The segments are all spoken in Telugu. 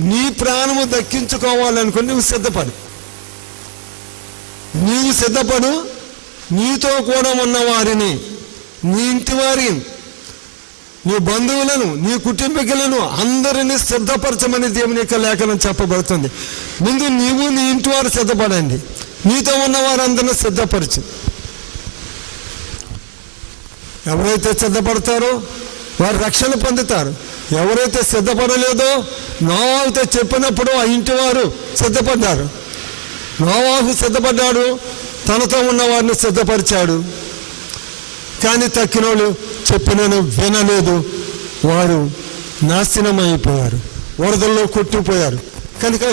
నీ ప్రాణము దక్కించుకోవాలనుకుని నువ్వు సిద్ధపడు. నీవు సిద్ధపడు. నీతో కూడా ఉన్న వారిని, నీ ఇంటి వారిని, నీ బంధువులను, నీ కుటుంబీకులను అందరినీ సిద్ధపరచమని దేవుని యొక్క లేఖనం చెప్పబడుతుంది. ముందు నీవు నీ ఇంటి వారు సిద్ధపడండి. నీతో ఉన్న వారందరినీ సిద్ధపరచు. ఎవరైతే సిద్ధపడతారో వారు రక్షణ పొందుతారు. ఎవరైతే సిద్ధపడలేదో, నోవాహుతో చెప్పినప్పుడు ఆ ఇంటి వారు సిద్ధపడ్డారు. నోవాహు సిద్ధపడ్డాడు, తనతో ఉన్న వారిని సిద్ధపరిచాడు. కానీ తక్కినోళ్ళు చెప్పినను వినలేదు, వారు నాశనం అయిపోయారు, వరదల్లో కొట్టుకుపోయారు. కనుక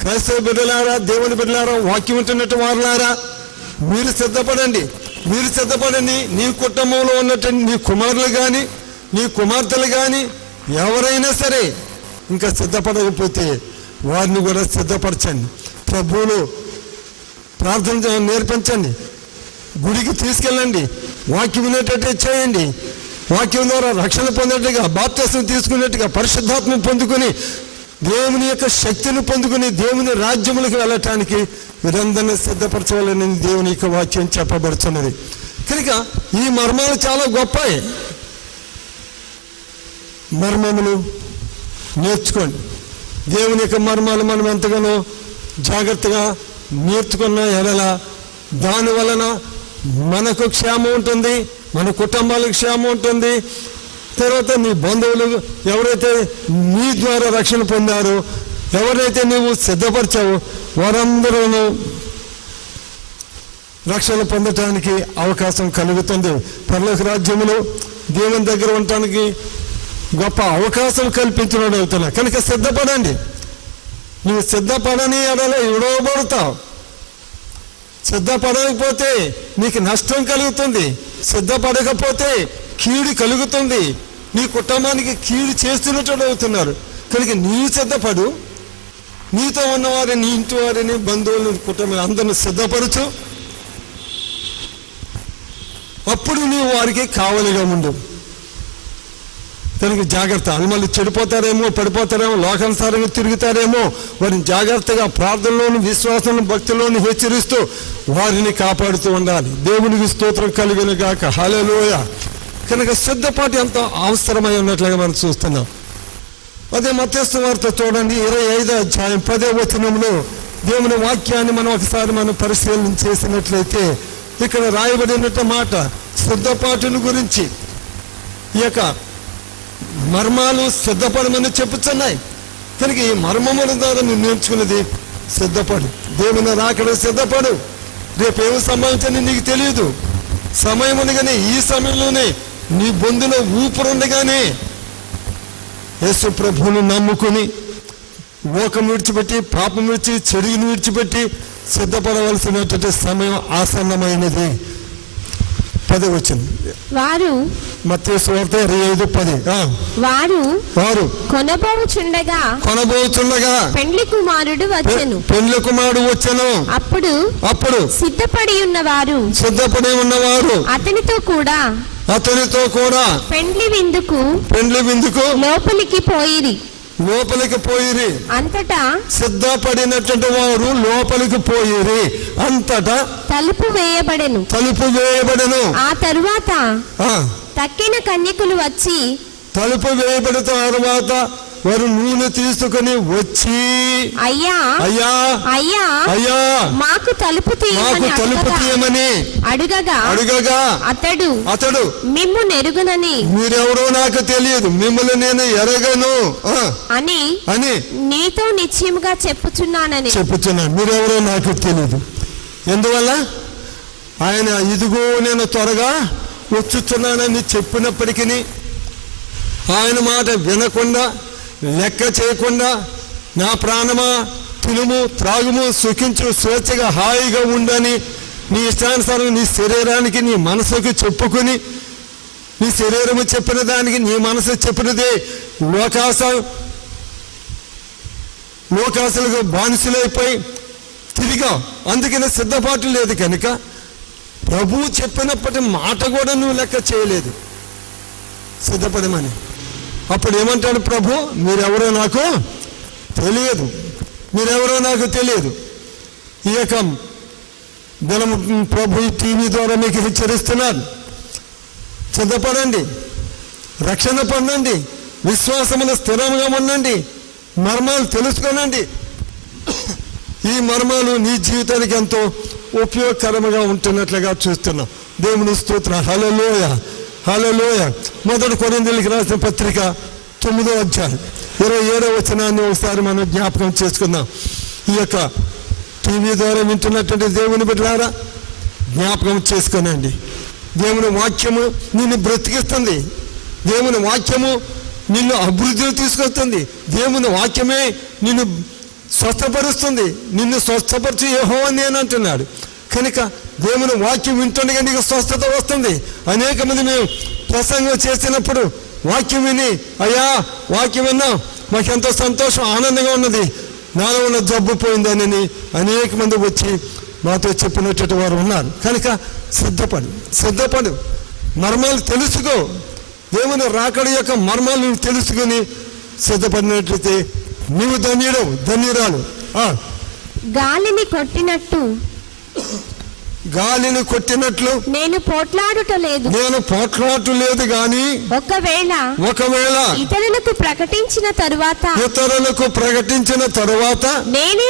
క్రైస్తవ బిడ్డలారా, దేవుని బిడ్డలారా, వాక్యం ఉంటున్నట్టు వారులారా, మీరు సిద్ధపడండి. మీరు సిద్ధపడండి. నీ కుటుంబంలో ఉన్నటువంటి నీ కుమారులు కానీ, నీ కుమార్తెలు కానీ ఎవరైనా సరే ఇంకా సిద్ధపడకపోతే వారిని కూడా సిద్ధపరచండి. ప్రభువును ప్రార్థన నేర్పించండి. గుడికి తీసుకెళ్ళండి. వాక్యం వినేటట్టే చేయండి. వాక్యం ద్వారా రక్షణ పొందేట్టుగా, బాప్తిస్మం తీసుకునేట్టుగా, పరిశుద్ధాత్మ పొందుకొని దేవుని యొక్క శక్తిని పొందుకుని దేవుని రాజ్యములకు వెళ్ళటానికి వీరందరినీ సిద్ధపరచవాలని దేవుని యొక్క వాక్యం చెప్పబడుతున్నది. కనుక ఈ మర్మాలు చాలా గొప్పవి. మర్మములు నేర్చుకోండి. దేవుని యొక్క మర్మాలు మనం ఎంతగానో జాగ్రత్తగా నేర్చుకున్న ఎడల దాని వలన మనకు క్షేమం ఉంటుంది, మన కుటుంబాలకు క్షేమం ఉంటుంది. తర్వాత నీ బంధువులు ఎవరైతే నీ ద్వారా రక్షణ పొందారో, ఎవరైతే నీవు సిద్ధపరిచావో వారందరూ రక్షణ పొందటానికి అవకాశం కలుగుతుంది. పరలోక రాజ్యములో దేవుని దగ్గర ఉండటానికి గొప్ప అవకాశం కల్పించినోడు అవుతున్నా. కనుక సిద్ధపడండి. నువ్వు సిద్ధపడని ఎడల విడవబడతావు. సిద్ధపడకపోతే నీకు నష్టం కలుగుతుంది. సిద్ధపడకపోతే కీడు కలుగుతుంది. నీ కుటుంబానికి కీడు చేస్తున్నట్టు అవుతున్నారు. కనుక నీవు సిద్ధపడు. నీతో ఉన్నవారిని, నీ ఇంటి వారిని, బంధువులను, కుటుంబం అందరిని సిద్ధపరచు. అప్పుడు నీవు వారికి కావలిగా ఉండు. కనుక జాగ్రత్త. మళ్ళీ చెడిపోతారేమో, పడిపోతారేమో, లోకానుసారంగా తిరుగుతారేమో, వారిని జాగ్రత్తగా ప్రార్థనలోను, విశ్వాసంలో, భక్తిలోను హెచ్చరిస్తూ వారిని కాపాడుతూ ఉండాలి. దేవునికి స్తోత్రం కలుగును గాక. హల్లెలూయా. కనుక సిద్ధపాటు ఎంత అవసరమై ఉన్నట్లుగా మనం చూస్తున్నాం. అదే మత్తయి సువార్త చూడండి, 25వ అధ్యాయం 10వ వచనంలో దేవుని వాక్యాన్ని మనం ఒకసారి పరిశీలన చేసినట్లయితే ఇక్కడ రాయబడినట్టు మాట సిద్ధపాటును గురించి ఈ యొక్క మర్మాలు సిద్ధపడమని చెప్పుతున్నాయి. కనుక ఈ మర్మముల ద్వారా నువ్వు నేర్చుకున్నది సిద్ధపడు. దేవుని రాకడ సిద్ధపడు. రేపు ఏమి సంభవించని నీకు తెలియదు. సమయం ఉండగానే, ఈ సమయంలోనే నీ బొందులో ఊపిరుండగానే యేసు ప్రభువును నమ్ముకుని లోకం విడిచిపెట్టి, పాపం విడిచి, చెడుని విడిచిపెట్టి సిద్ధపడవలసినటువంటి సమయం ఆసన్నమైనది. 10 వచ్చింది. వారు మత్తయి సువార్త 25:10. వారు కొనబోచుండగా పెండ్లి కుమారుడు వచ్చెను. అప్పుడు సిద్ధపడి ఉన్నవారు అతనితో కూడా పెండ్లి విందుకు లోపలికి పోయిరి. అంతటా సిద్ధపడినటువంటి వారు లోపలికి పోయిరి. అంతటా తలుపు వేయబడెను. ఆ తరువాత తక్కిన కన్యకులు వచ్చి, తలుపు వేయబడిన తరువాత వారు నూనె తీసుకుని వచ్చి, అయ్యా అయ్యా మాకు తలుపు తీయమని అడుగగా అతడు మిమ్ము నెరుగునని, మీరెవరో నాకు తెలియదు, మిమ్మల్ని నేను ఎరగను అని నీతో నిశ్చయముగా చెప్పుచున్నాను. మీరెవరో నాకు తెలియదు. ఎందువల్ల ఆయన ఇదిగో నేను త్వరగా వచ్చుచున్నానని చెప్పినప్పటికీ ఆయన మాట వినకుండా, లెక్క చేయకుండా, నా ప్రాణమా తినుము, త్రాగుము, సుఖించు, స్వేచ్ఛగా హాయిగా ఉండని నీ ఇష్టానుసారం నీ శరీరానికి, నీ మనసుకు చెప్పుకొని, నీ శరీరము చెప్పిన దానికి నీ మనసు చెప్పినదే లోకాసులకు బానిసలైపోయి తిరిగా. అందుకనే సిద్ధపాటు లేదు. కనుక ప్రభువు చెప్పినప్పటి మాట కూడా నువ్వు లెక్క చేయలేదు సిద్ధపడమని. అప్పుడు ఏమంటాడు ప్రభు? మీరెవరో నాకు తెలియదు, మీరెవరో నాకు తెలియదు. ఈ యొక్క దినము ప్రభు టీవీ ద్వారా మీకు హెచ్చరిస్తున్నాను. సిద్ధపడండి, రక్షణ పొందండి, విశ్వాసములో స్థిరంగా ఉండండి, మర్మాలు తెలుసుకోనండి. ఈ మర్మాలు నీ జీవితానికి ఎంతో ఉపయోగకరంగా ఉంటున్నట్లుగా చూస్తున్నాం. దేవుని స్తోత్రం. హల్లెలూయా, హల్లెలూయా. 1 కొరింథీయులకు రాసిన పత్రిక 9వ అధ్యాయం 27వ వచనాన్ని ఒకసారి మనం జ్ఞాపకం చేసుకుందాం. ఈ యొక్క టీవీ ద్వారా వింటున్నటువంటి దేవుని బిడ్డలారా, జ్ఞాపకం చేసుకోనండి. దేవుని వాక్యము నిన్ను బ్రతికిస్తుంది. దేవుని వాక్యము నిన్ను అభివృద్ధిని తీసుకొస్తుంది. దేవుని వాక్యమే నిన్ను స్వస్థపరుస్తుంది. నిన్ను స్వస్థపరిచి యెహోవా నేను అంటున్నాడు. కనుక దేవుని వాక్యం వింటుండగా నీకు స్వస్థత వస్తుంది. అనేక మంది మేము ప్రసంగం చేసినప్పుడు వాక్యం విని, అయ్యా వాక్యం విన్నాం, మాకెంతో సంతోషం, ఆనందంగా ఉన్నది, నాలో ఉన్న జబ్బు పోయిందని అనేక మంది వచ్చి మాతో చెప్పినటువంటి వారు ఉన్నారు. కనుక సిద్ధపడు, మర్మాలు తెలుసుకో. దేవుని రాకడ యొక్క మర్మాలు తెలుసుకుని సిద్ధపడినట్లయితే నీవు ధన్యురాలు. గాలిని కొట్టినట్లు నేను పోట్లాడటం లేదు గాని ఒకవేళ ఇతరులకు ప్రకటించిన తరువాత నేనే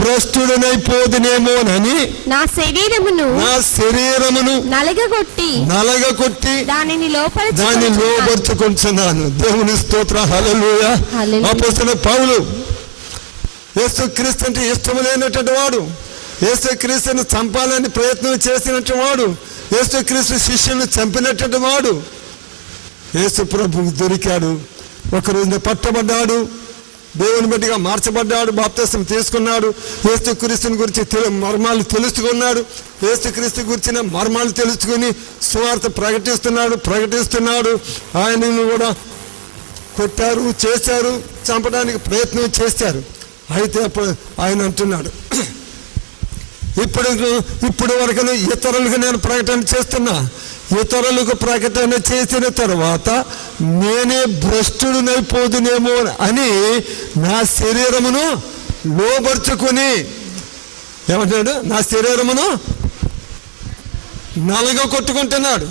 భ్రష్టుడనైపోదునేమోనని నా శరీరమును నలగగొట్టి దానిని లోపరుచుకొంటున్నాను. దేవుని స్తోత్రం. హల్లెలూయా. అపోస్తలుడైన పౌలు యేసుక్రీస్తు అంటే ఇష్టము లేనటువంటి వాడు, యేసుక్రీస్తుని చంపాలని ప్రయత్నం చేసినటువంటి వాడు, యేసుక్రీస్తు శిష్యుని చంపినటువంటి వాడు యేసు ప్రభువు దొరికాడు. ఒకరోజు పట్టబడ్డాడు, దేవుని బట్టిగా మార్చబడ్డాడు, బాప్తిసం తీసుకున్నాడు, యేసుక్రీస్తుని గురించి మర్మాలు తెలుసుకున్నాడు, యేసుక్రీస్తు గురించిన మర్మాలు తెలుసుకుని సువార్త ప్రకటిస్తున్నాడు. ఆయనను కూడా కొట్టారు, చేశారు, చంపడానికి ప్రయత్నం చేశారు. అయితే అప్పుడు ఆయన అంటున్నాడు, ఇప్పుడు వరకు ఇతరులకు నేను ప్రకటన చేస్తున్నా, ఇతరులకు ప్రకటన చేసిన తర్వాత నేనే భ్రష్టుడినైపోదునేమో అని నా శరీరమును లోబర్చుకుని, ఏమంటాడు, నా శరీరమును నలగొట్టుకుంటున్నాడు.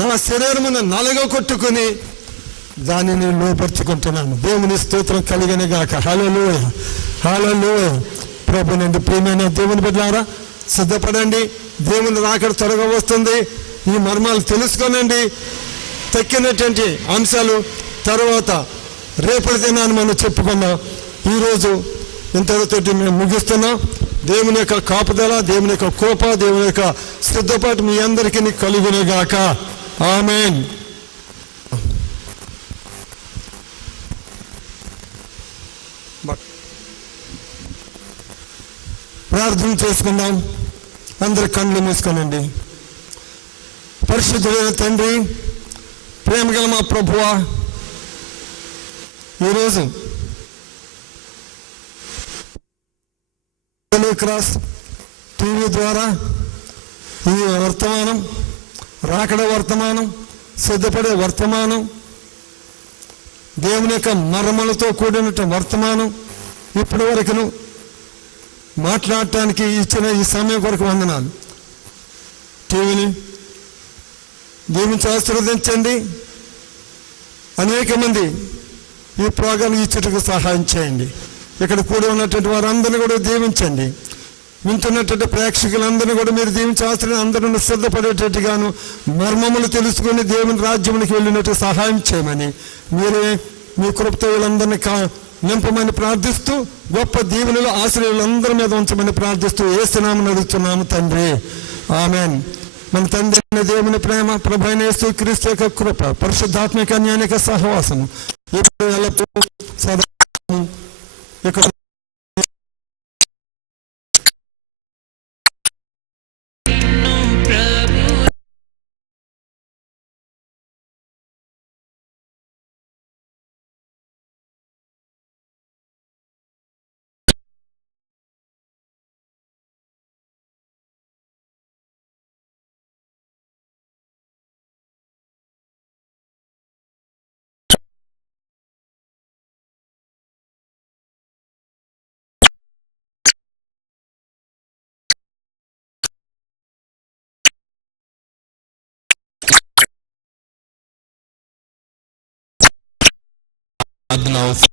నా శరీరమును నలగొట్టుకుని దానిని లోపరుచుకుంటున్నాను. దేవుని స్తోత్రం కలిగిన గాక. హల్లెలూయా, హల్లెలూయా. ప్రభు నుండి ప్రియమైన దేవుని బిడ్డలారా, సిద్ధపడండి. దేవుని రాకడ త్వరగా వస్తుంది. ఈ మర్మాలు తెలుసుకోనండి. తక్కినటువంటి అంశాలు తర్వాత రేపటి దినాన్ని మనం చెప్పుకుందాం. ఈరోజు ఇంతటితోటి మేము ముగిస్తున్నాం. దేవుని యొక్క కాపుదల, దేవుని యొక్క కోప, దేవుని యొక్క సిద్ధపాటు మీ అందరికీ కలుగునే గాక. ఆమేన్. ప్రార్థన చేసుకుందాం. అందరి కళ్ళు మూసుకోనండి. పరిశుద్ధుడైన తండ్రి, ప్రేమగల మా ప్రభువా, ఈరోజు క్రాస్ టీవీ ద్వారా ఈ వర్తమానం, రాకడ వర్తమానం, సిద్ధపడే వర్తమానం, దేవుని యొక్క మర్మలతో కూడినట్టు వర్తమానం ఇప్పటి వరకును మాట్లాడటానికి ఇచ్చిన ఈ సమయం కొరకు వందనాలు. టీవీని దీవించి ఆశీర్వదించండి. అనేక మంది ఈ ప్రోగ్రాం ఇచ్చుటకు సహాయం చేయండి. ఇక్కడ కూడా ఉన్నటువంటి వారందరినీ కూడా దీవించండి. వింటున్నటువంటి ప్రేక్షకులందరినీ కూడా మీరు దీవించి ఆశ్రయం అందరూ సిద్ధపడేటట్టుగాను మర్మములు తెలుసుకుని దేవుని రాజ్యమునికి వెళ్ళినట్టు సహాయం చేయమని మీరే మీ కృపతో వీళ్ళందరినీ నింపమని ప్రార్థిస్తూ, గొప్ప దీవెనలు ఆశ్రయులందరి మీద ఉంచమని ప్రార్థిస్తూ యేసునామమున అడుగుతున్నాము తండ్రి. ఆమేన్. మన తండ్రి అయిన దేవుని ప్రేమ, ప్రభువైన యేసుక్రీస్తు యొక్క కృప, పరిశుద్ధాత్మిక జ్ఞానిక సహవాసము ఇప్పుడు ఎల్లప్పుడూ సదా ప్రార్థన అవసరం.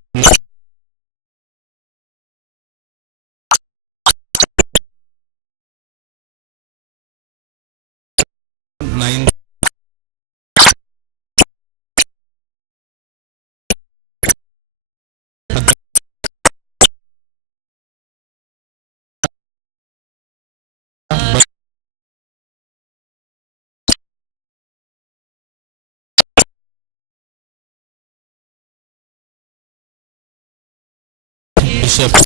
9 బిషప్